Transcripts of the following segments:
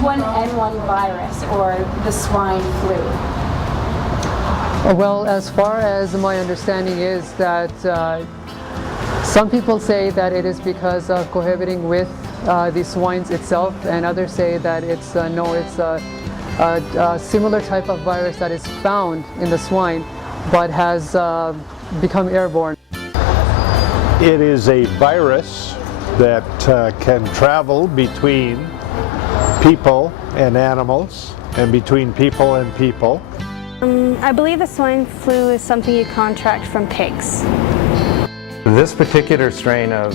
H1N1 virus or the swine flu? Well, as far as my understanding is that some people say that it is because of cohabiting with the swines itself, and others say that it's a similar type of virus that is found in the swine but has become airborne. It is a virus that can travel between people and animals and between people and people. I believe the swine flu is something you contract from pigs. This particular strain of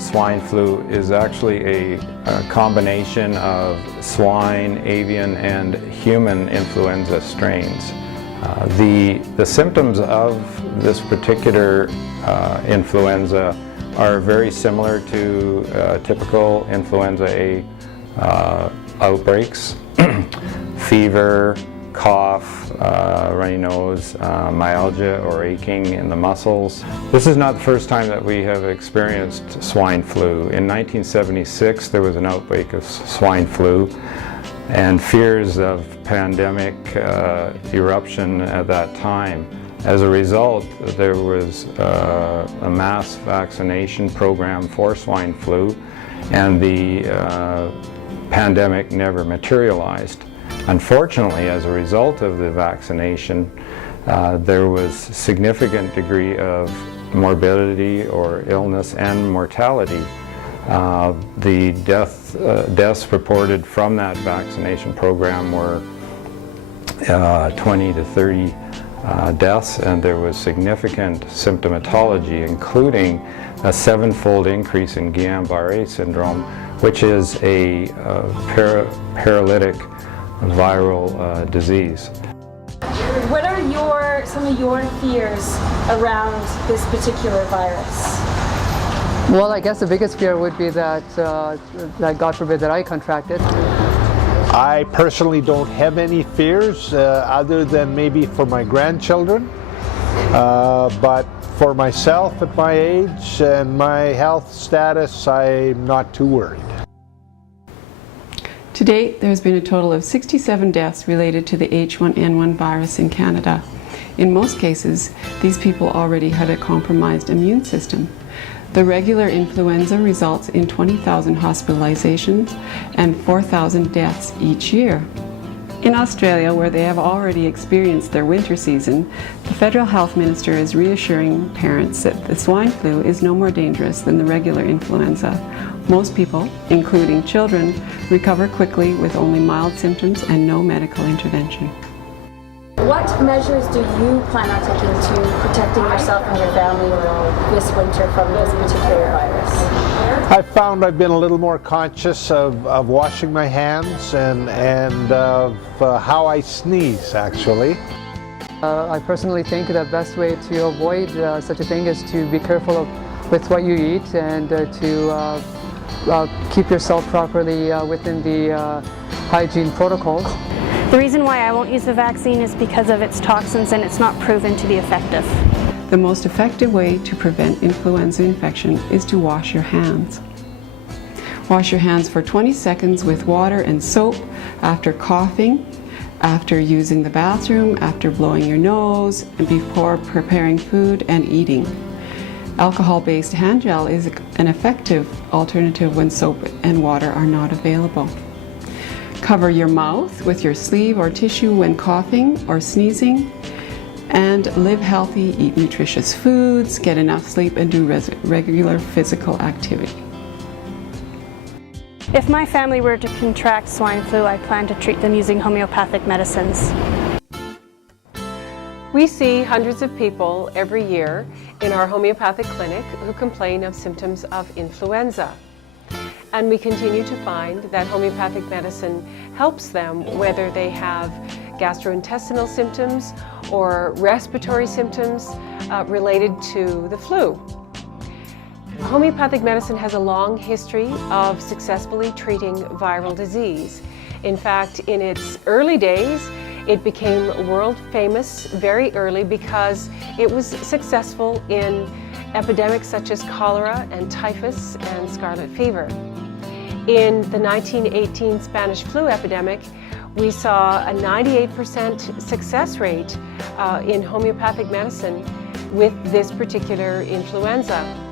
swine flu is actually a combination of swine, avian, and human influenza strains. The symptoms of this particular influenza are very similar to typical influenza A outbreaks. Fever, cough, runny nose, myalgia or aching in the muscles. This is not the first time that we have experienced swine flu. In 1976 there was an outbreak of swine flu, and fears of pandemic eruption at that time. As a result, there was a mass vaccination program for swine flu, and the pandemic never materialized. Unfortunately, as a result of the vaccination, there was significant degree of morbidity or illness and mortality. The deaths reported from that vaccination program were 20 to 30 deaths, and there was significant symptomatology, including a 7-fold increase in Guillain-Barré syndrome, which is a paralytic viral disease. What are some of your fears around this particular virus? Well, I guess the biggest fear would be that God forbid that I contracted. I personally don't have any fears other than maybe for my grandchildren, but for myself at my age and my health status, I'm not too worried. To date, there has been a total of 67 deaths related to the H1N1 virus in Canada. In most cases, these people already had a compromised immune system. The regular influenza results in 20,000 hospitalizations and 4,000 deaths each year. In Australia, where they have already experienced their winter season, the Federal Health Minister is reassuring parents that the swine flu is no more dangerous than the regular influenza. Most people, including children, recover quickly with only mild symptoms and no medical intervention. What measures do you plan on taking to protecting yourself and your family this winter from this particular virus? I've found I've been a little more conscious of washing my hands and of how I sneeze, actually. I personally think the best way to avoid such a thing is to be careful with what you eat and to keep yourself properly within the hygiene protocols. The reason why I won't use the vaccine is because of its toxins, and it's not proven to be effective. The most effective way to prevent influenza infection is to wash your hands. Wash your hands for 20 seconds with water and soap after coughing, after using the bathroom, after blowing your nose, and before preparing food and eating. Alcohol-based hand gel is an effective alternative when soap and water are not available. Cover your mouth with your sleeve or tissue when coughing or sneezing, and live healthy, eat nutritious foods, get enough sleep, and do regular physical activity. If my family were to contract swine flu, I plan to treat them using homeopathic medicines. We see hundreds of people every year in our homeopathic clinic who complain of symptoms of influenza. And we continue to find that homeopathic medicine helps them whether they have gastrointestinal symptoms or respiratory symptoms related to the flu. Homeopathic medicine has a long history of successfully treating viral disease. In fact, in its early days, it became world famous very early because it was successful in epidemics such as cholera and typhus and scarlet fever. In the 1918 Spanish flu epidemic, we saw a 98% success rate in homeopathic medicine with this particular influenza.